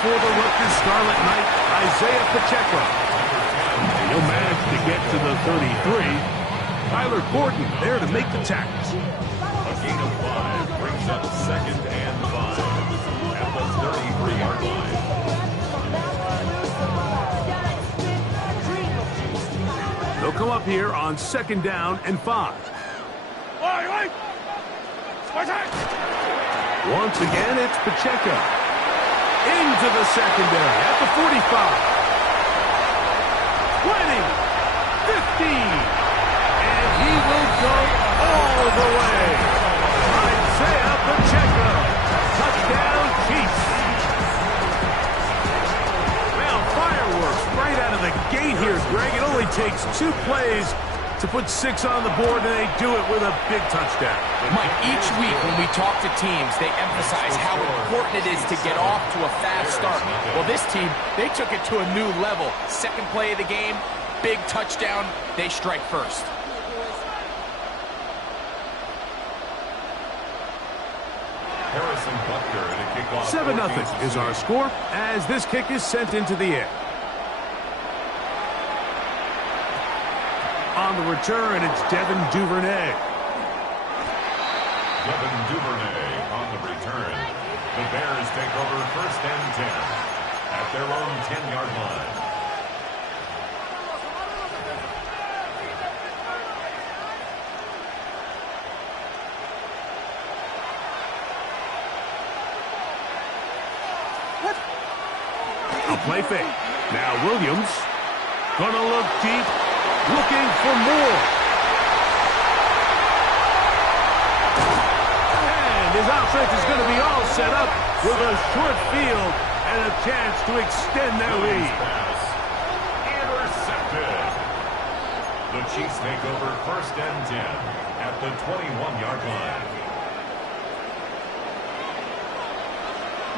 for the Rutgers Scarlet Knight, Isaiah Pacheco. He'll manage to get to the 33. Tyler Gordon there to make the tackle. A gain of 5 brings up 2nd and 5 at the 33-yard line. They'll come up here on 2nd down and 5. Once again, it's Pacheco. Into the secondary at the 45. 20. 15. And he will go all the way. Isaiah Pacheco. Touchdown, Chiefs. Well, fireworks right out of the gate here, Greg. It only takes 2 plays to put 6 on the board, and they do it with a big touchdown. Mike, each week when we talk to teams, they emphasize how important it is to get off to a fast start. Well, this team, they took it to a new level. 2nd play of the game, big touchdown, they strike first. Harrison Butker to kick off. 7-0 is our score as this kick is sent into the air. On the return, it's Devin Duvernay. Devin Duvernay on the return. The Bears take over 1st and 10 at their own 10-yard line. A play fake. Now Williams gonna look deep, looking for more. And his offense is going to be all set up with a short field and a chance to extend their lead. Intercepted. The Chiefs take over 1st and 10 at the 21-yard line.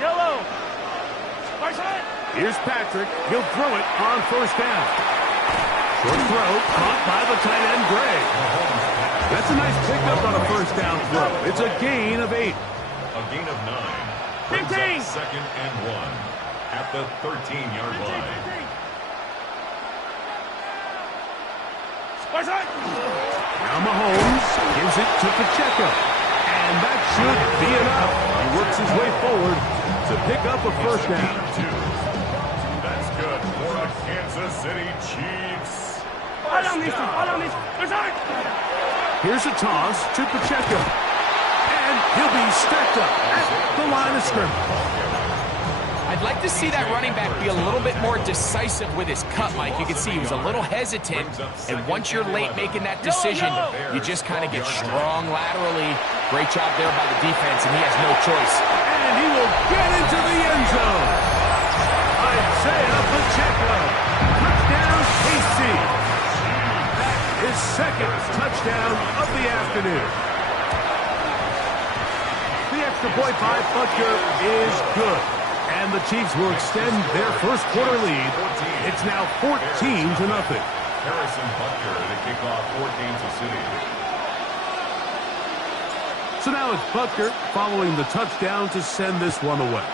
Yellow. Here's Patrick. He'll throw it on 1st down. Short throw, caught by the tight end, Gray. That's a nice pickup on a 1st down throw. It's a gain of 8. A gain of 9. 15. 2nd and 1 at the 13-yard line. Now Mahomes gives it to Pacheco. And that should be enough. He works his way forward to pick up a 1st down. That's good for the Kansas City Chiefs. Here's a toss to Pacheco. And he'll be stacked up at the line of scrimmage. I'd like to see that running back be a little bit more decisive with his cut, Mike. You can see he was a little hesitant, and once you're late making that decision, you just kind of get strong laterally. Great job there by the defense, and he has no choice. And he will get into the end zone. Isaiah Pacheco. Touchdown, KC. That is 2nd touchdown of the afternoon. The extra point by Butker is good. And the Chiefs will extend their 1st quarter lead. It's now 14-0. Harrison Butker to kick off for Kansas City. So now it's Butker following the touchdown to send this one away.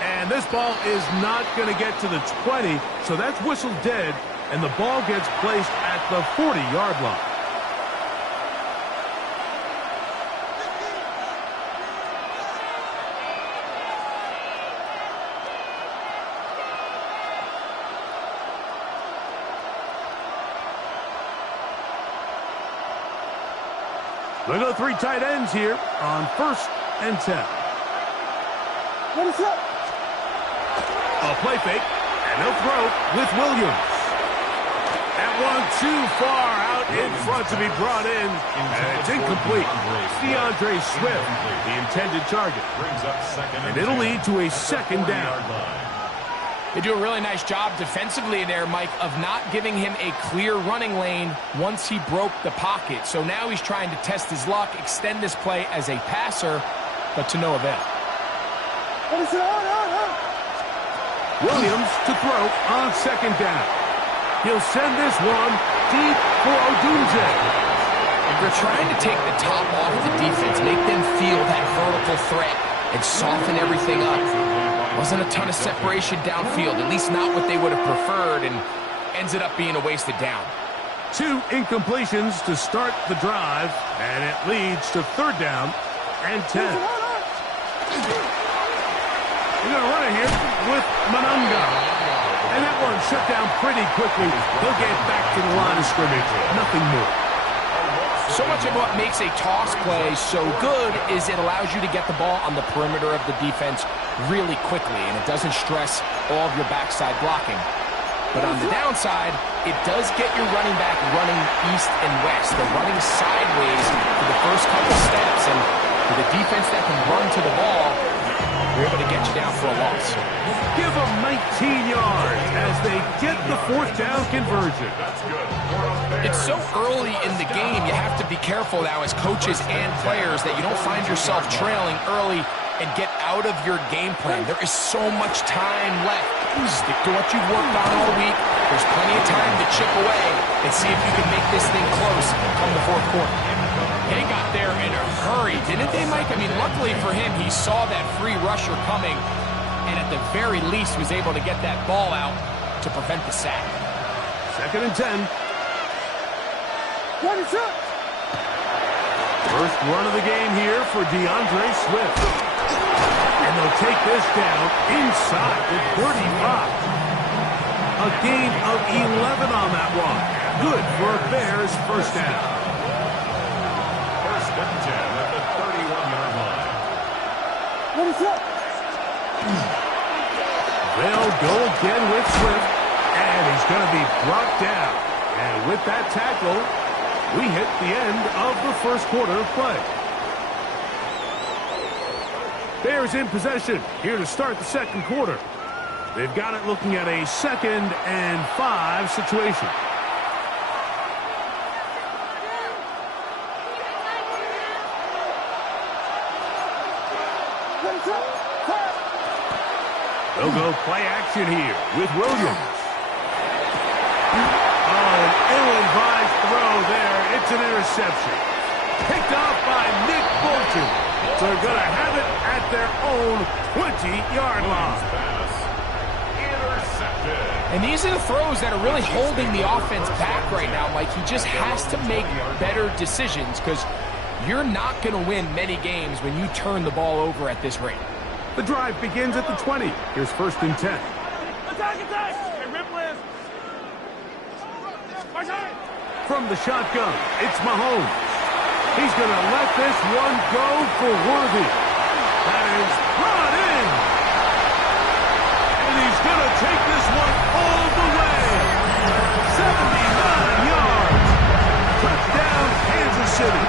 And this ball is not going to get to the 20, so that's whistled dead, and the ball gets placed at the 40-yard line. They go 3 tight ends here on 1st and 10. What is up? A play fake, and they'll throw with Williams. That one too far out in front to be brought in, and it's incomplete. DeAndre Swift, the intended target. And it'll lead to a 2nd down. They do a really nice job defensively there, Mike, of not giving him a clear running lane once he broke the pocket. So now he's trying to test his luck, extend this play as a passer, but to no avail. Williams to throw on 2nd down. He'll send this one deep for Odunze. They're trying to take the top off the defense, make them feel that vertical threat. and soften everything up. Wasn't a ton of separation downfield, at least not what they would have preferred, and ends up being a wasted down. 2 incompletions to start the drive, and it leads to 3rd down and 10. We're going to run it here with Manunga. And that one shut down pretty quickly. They'll get back to the line of scrimmage. Nothing more. So much of what makes a toss play so good is it allows you to get the ball on the perimeter of the defense really quickly, and it doesn't stress all of your backside blocking. But on the downside, it does get your running back running east and west. They're running sideways for the first couple steps, and for the defense that can run to the ball, they're able to get you down for a loss. Give them 19 yards as they get the 4th down conversion. That's good. It's so early in the game, you have to be careful now as coaches and players that you don't find yourself trailing early and get out of your game plan. There is so much time left. Stick to what you've worked on all week. There's plenty of time to chip away and see if you can make this thing close come the 4th quarter. They got there in a hurry, didn't they, Mike? I mean, luckily for him, he saw that free rusher coming and at the very least was able to get that ball out to prevent the sack. 2nd and 10. Ready, set. First run of the game here for DeAndre Swift. And they'll take this down inside the 35. A gain of 11 on that one. Good for a Bears 1st down. 1st and 10 at the 31-yard line. Ready, set. They'll go again with Swift, and he's going to be brought down. And with that tackle, we hit the end of the 1st quarter of play. Bears in possession here to start the 2nd quarter. They've got it looking at a 2nd and 5 situation. They'll go play action here with Williams. Oh, an ill-advised throw there. It's an interception. Picked off by Nick Bolton. So they're going to have it at their own 20-yard line. Intercepted. And these are the throws that are really holding the offense back right now, Mike. He just has to make better decisions because you're not going to win many games when you turn the ball over at this rate. The drive begins at the 20. Here's 1st and 10. Attack, attack. Hey, rip list. From the shotgun, it's Mahomes. He's going to let this one go for Worthy. That is brought in. And he's going to take this one all the way. 79 yards. Touchdown, Kansas City.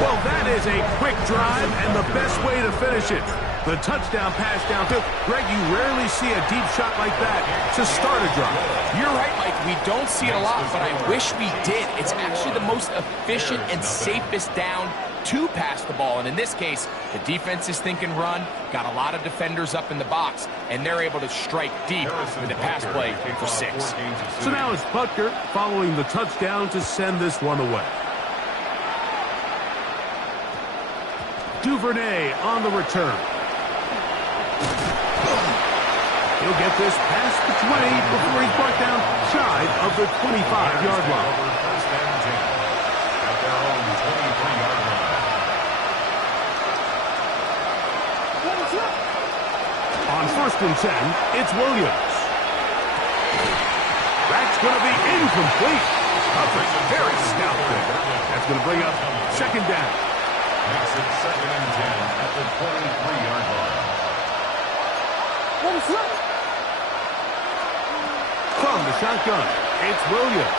Well, that is a quick drive and the best way to finish it. The touchdown pass downfield. Greg, you rarely see a deep shot like that to start a drive. You're right, Mike. We don't see it a lot, but I wish we did. It's actually the most efficient and safest down to pass the ball. And in this case, the defense is thinking run, got a lot of defenders up in the box, and they're able to strike deep with the pass play for 6. So now it's Butker following the touchdown to send this one away. Duvernay on the return. He'll get this past the 20 before he's brought down shy of the 25-yard line. 1st and 10 at their own 23-yard line. On 1st and 10, it's Williams. That's going to be incomplete. Coverage very stout there. That's going to bring up 2nd down. Makes it 2nd and 10 at the 23-yard line. From the shotgun, it's Williams.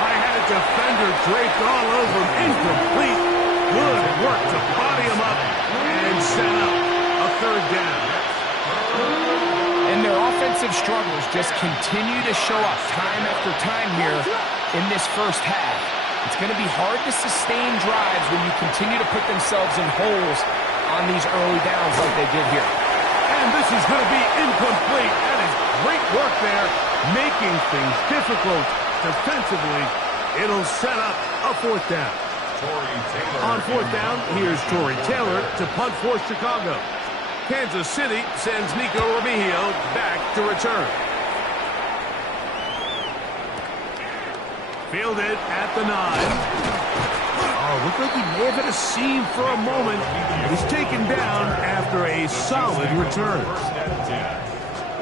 I had a defender draped all over him. Incomplete. Good work to body him up and set up a 3rd down. And their offensive struggles just continue to show up time after time here in this 1st half. It's going to be hard to sustain drives when you continue to put themselves in holes on these early downs like they did here. And this is going to be incomplete. That is great work there, making things difficult defensively. It'll set up a 4th down. On fourth down, here's Torrey Taylor to punt for Chicago. Kansas City sends Nico Remigio back to return. Fielded at the 9. Oh, looked like he may have hit a seam for a moment. He's taken down after a solid return. First and 10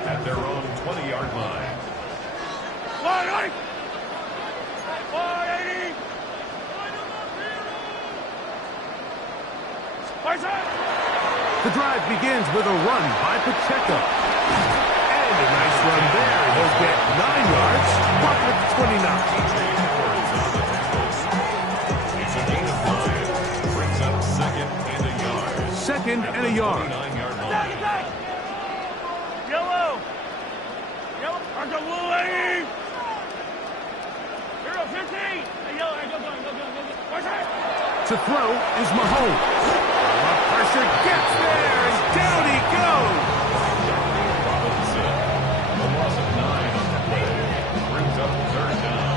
at their own 20-yard line. 180! 180! The drive begins with a run by Pacheco. And a nice run there. He'll get 9 yards, mark at 29. It's a gain of 5. Brings up second and a yard. Second and a yard. 9-yard line. Yellow! Yellow! Arco blue 80! Hero 15! Hey, yellow, hey, go. Watch out! To throw is Mahomes. Pressure gets there, and down he goes. Robinson. A loss of 9 on the play. Brings up third down.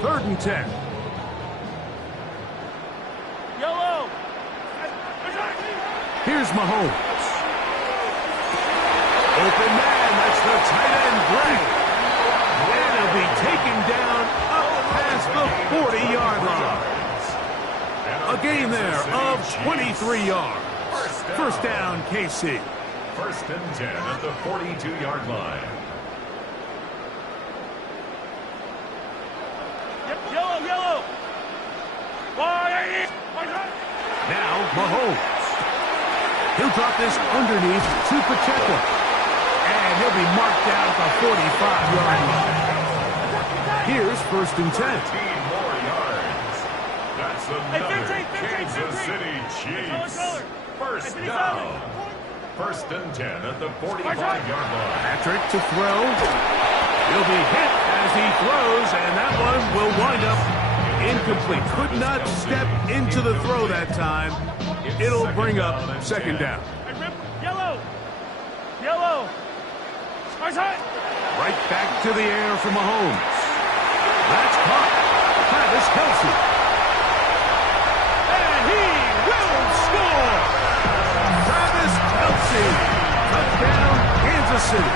Third and 10. Yellow! Here's Mahomes. Open man, that's the tight end, Gray. And he'll be taken down up past the 40-yard line. A gain there of 23 yards. First down, KC. First and 10 at the 42-yard line. Yellow! 180! Now Mahomes. He'll drop this underneath to Pacheco. And he'll be marked down at the 45-yard line. Here's first and 10. 15 more yards. That's another 15. Kansas City Chiefs. First down. First and 10 at the 45-yard line. Patrick to throw. He'll be hit as he throws, and that one will wind up incomplete. Could not step into the throw that time. It'll bring up second down. Yellow! Right back to the air for Mahomes. That's caught. Travis Kelce. And he will score! Travis Kelce. Touchdown, Kansas City.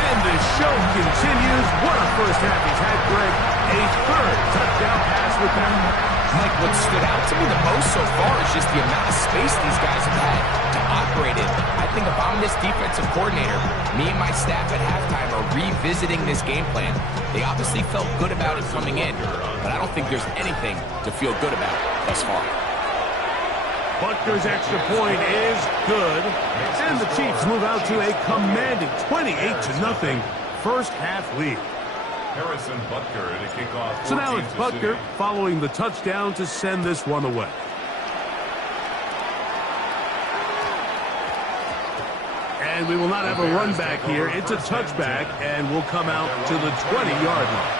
And the show continues. What a first half he's had, Greg. A third touchdown pass with that. Mike, what stood out to me the most so far is just the amount of space these guys have had to operate in. I think if I'm this defensive coordinator, me and my staff at halftime are revisiting this game plan. They obviously felt good about it coming in, but I don't think there's anything to feel good about thus far. Butker's extra point is good. And the Chiefs move out to a commanding 28-0 first half lead. Harrison Butker to kick off. So now it's Butker following the touchdown to send this one away. And we will not have a run back here. It's a touchback, and we'll come out to the 20-yard line.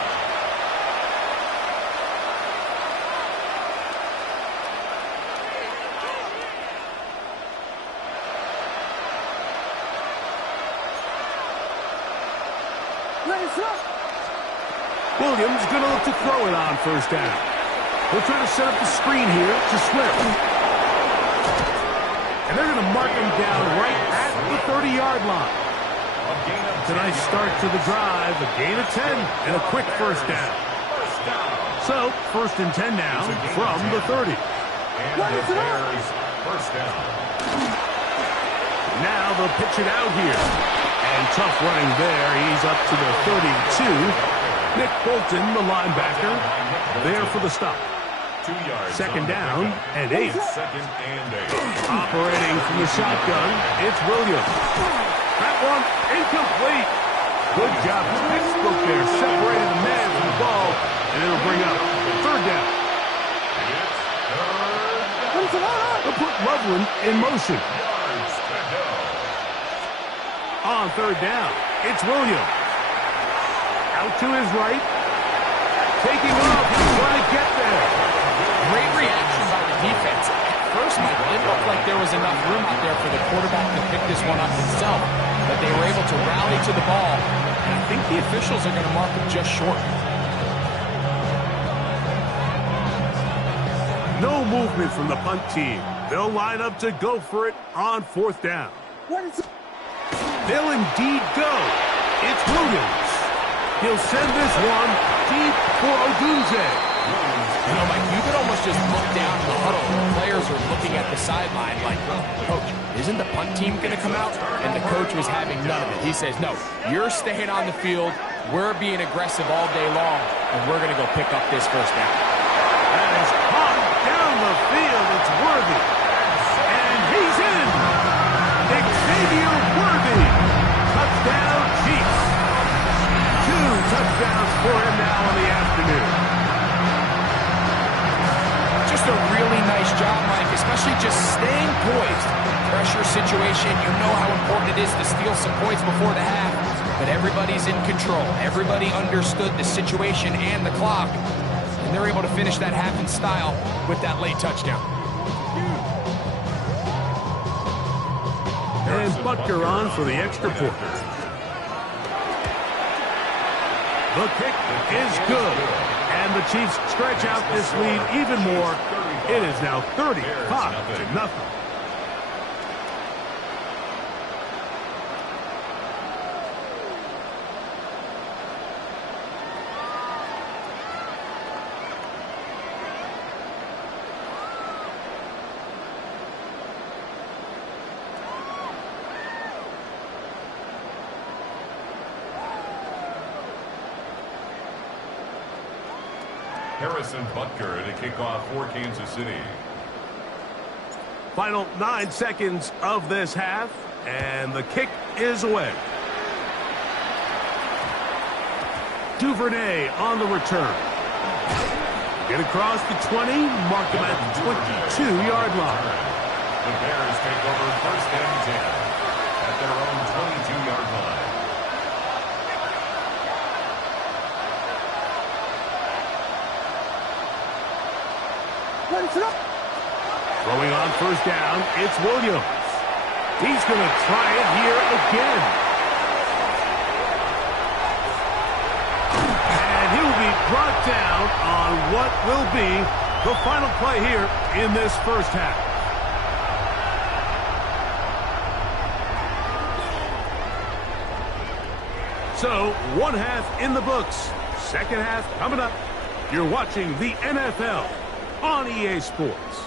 Williams going to look to throw it on first down. He'll try to set up the screen here to Swift. And they're going to mark him down right at the 30-yard line. It's a nice start to the drive, a gain of 10, and a quick first down. So, first and 10 now from the 30. First down. Now they'll pitch it out here. And tough running there. He's up to the 32. Nick Bolton, the linebacker, there for the stop. 2 yards. Second down and 8. Second and 8. Operating from the shotgun, it's Williams. That one incomplete. Good job. Textbook there. Separated the man from the ball, and it'll bring up third down. They'll put Loveland in motion. On third down, it's Williams. Out to his right. Taking off. He's going to get there. Great reaction by the defense. first, Mike, it looked like there was enough room out there for the quarterback to pick this one up himself, but they were able to rally to the ball, and I think the officials are going to mark him just short. No movement from the punt team. They'll line up to go for it on 4th down. They'll indeed go. It's Williams. He'll send this one deep for Odunze. You know, Mike, you could almost just look down in the huddle. The players are looking at the sideline like, Coach, isn't the punt team going to come out? And the coach was having none of it. He says, no, you're staying on the field. We're being aggressive all day long, and we're going to go pick up this 1st down. That is hot down the field. It's Worthy. And he's in. Xavier Worthy. Touchdown, Chiefs. 2 touchdowns for him now in the afternoon. Just a really nice job, Mike, especially just staying poised. Pressure situation, you know how important it is to steal some points before the half, but everybody's in control. Everybody understood the situation and the clock, and they're able to finish that half in style with that late touchdown. And Butker on for the extra point. The kick is good. And the Chiefs stretch out this lead even more. It is now 35-0. Harrison Butker to kick off for Kansas City. Final 9 seconds of this half, and the kick is away. Duvernay on the return. Get across the 20, mark him at the 22-yard line. The Bears take over 1st and 10 at their own 22-yard line. Throwing on 1st down, it's Williams. He's going to try it here again. And he'll be brought down on what will be the final play here in this 1st half. So, 1 half in the books. 2nd half coming up. You're watching the NFL on EA Sports.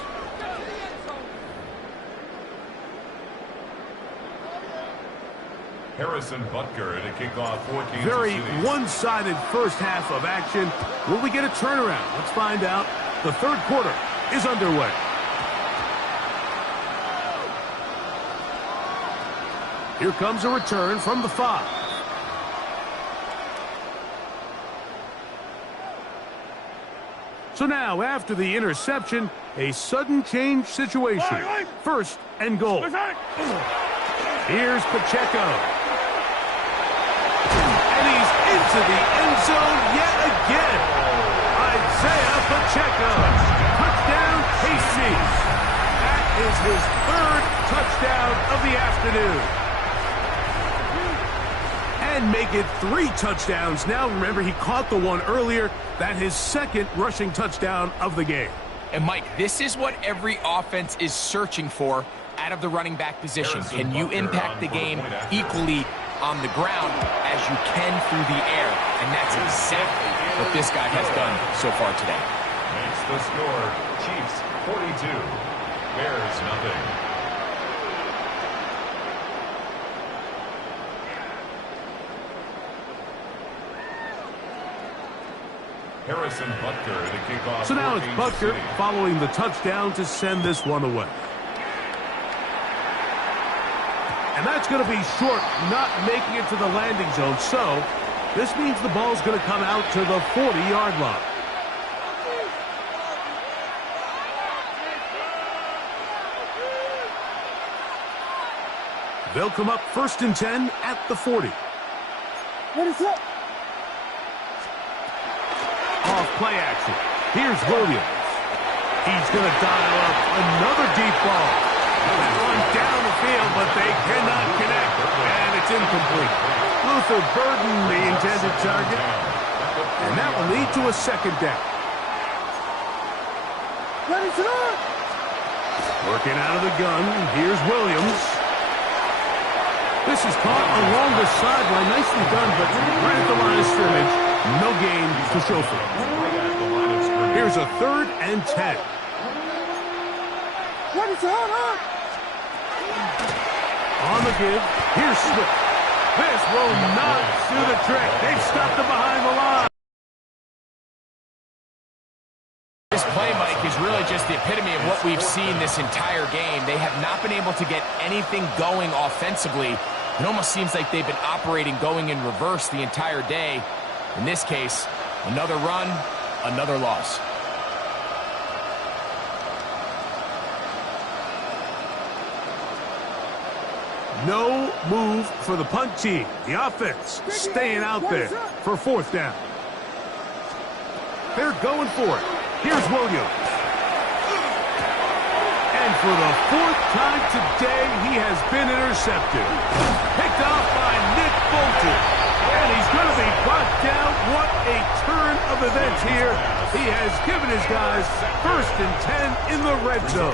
Harrison Butker to kick off for Kansas Very City. one-sided 1st half of action. Will we get a turnaround? Let's find out. The 3rd quarter is underway. Here comes a return from the 5. So now, after the interception, a sudden change situation. 1st and goal. Here's Pacheco. And he's into the end zone yet again. Isaiah Pacheco. Touchdown, KC. That is his 3rd touchdown of the afternoon. And make it 3 touchdowns now. Remember, he caught the one earlier. That his 2nd rushing touchdown of the game. And, Mike, this is what every offense is searching for out of the running back position. Can you impact the game equally on the ground as you can through the air? And that's exactly what this guy has done so far today. Makes the score. Chiefs 42. Bears nothing. Harrison Butker to kick off. So now it's Kansas Butker City. following the touchdown to send this one away. And that's going to be short, not making it to the landing zone. So this means the ball's going to come out to the 40-yard line. They'll come up 1st and 10 at the 40. What is up? Off play action. Here's Williams. He's going to dial up another deep ball. That one down the field, but they cannot connect. And it's incomplete. Luther Burden, the intended target. And that will lead to a second down. Working out of the gun. Here's Williams. This is caught along the sideline. Nicely done, but right at the line of scrimmage. No gain to show for it. Here's a 3rd and 10. On the give. Here's Swift. This will not do the trick. They've stopped him behind the line. This play, Mike, is really just the epitome of what we've seen this entire game. They have not been able to get anything going offensively. It almost seems like they've been operating going in reverse the entire day. In this case, another run, another loss. No move for the punt team. The offense staying out there for 4th down. They're going for it. Here's Williams. And for the 4th time today, he has been intercepted. Picked off by Nick Bolton. And he's going to be brought down. What a turn of events here. He has given his guys 1st and 10 in the red zone.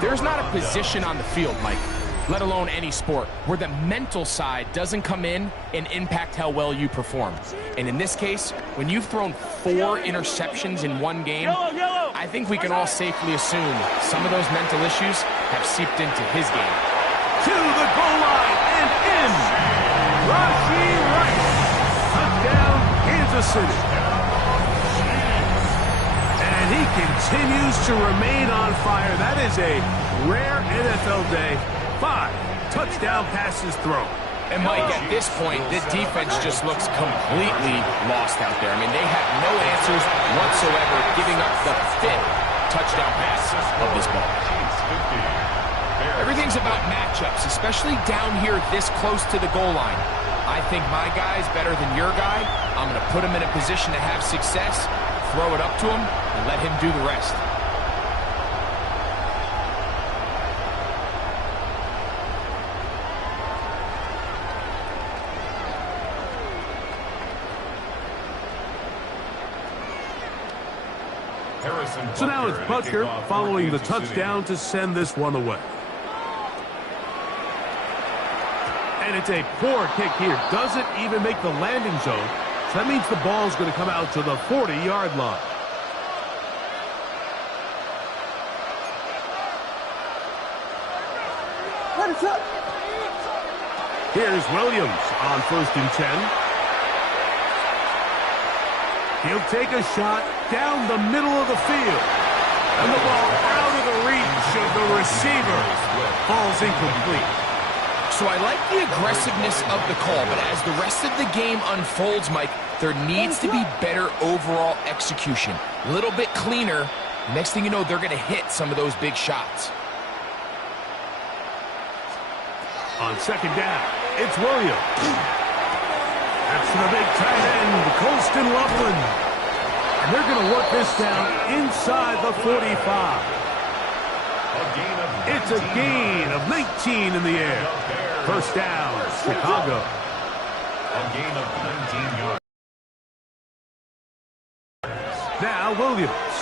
There's not a position on the field, Mike, let alone any sport, where the mental side doesn't come in and impact how well you perform. And in this case, when you've thrown 4 interceptions in one game, I think we can all safely assume some of those mental issues have seeped into his game. To the goal line and in. Rashi Rice. Touchdown, Kansas City. And he continues to remain on fire. That is a rare NFL day. 5 touchdown passes thrown. And Mike, at this point, the defense just looks completely lost out there. I mean, they have no answers whatsoever, giving up the 5th touchdown pass of this ball. Everything's about matchups, especially down here this close to the goal line. I think my guy's better than your guy. I'm going to put him in a position to have success, throw it up to him, and let him do the rest. So now it's Butker following the touchdown to send this one away. And it's a poor kick here. Doesn't even make the landing zone. So that means the ball's going to come out to the 40-yard line. Here's Williams on 1st and 10. He'll take a shot down the middle of the field. And the ball out of the reach of the receiver. Falls incomplete. So I like the aggressiveness of the call, but as the rest of the game unfolds, Mike, there needs to be better overall execution. A little bit cleaner. Next thing you know, they're going to hit some of those big shots. On 2nd down, it's Williams. That's to the big tight end, Colston Loveland. And they're going to work this down inside the 45. It's a gain of 19 in the air. 1st down, Chicago. A gain of 19 yards. Now Williams.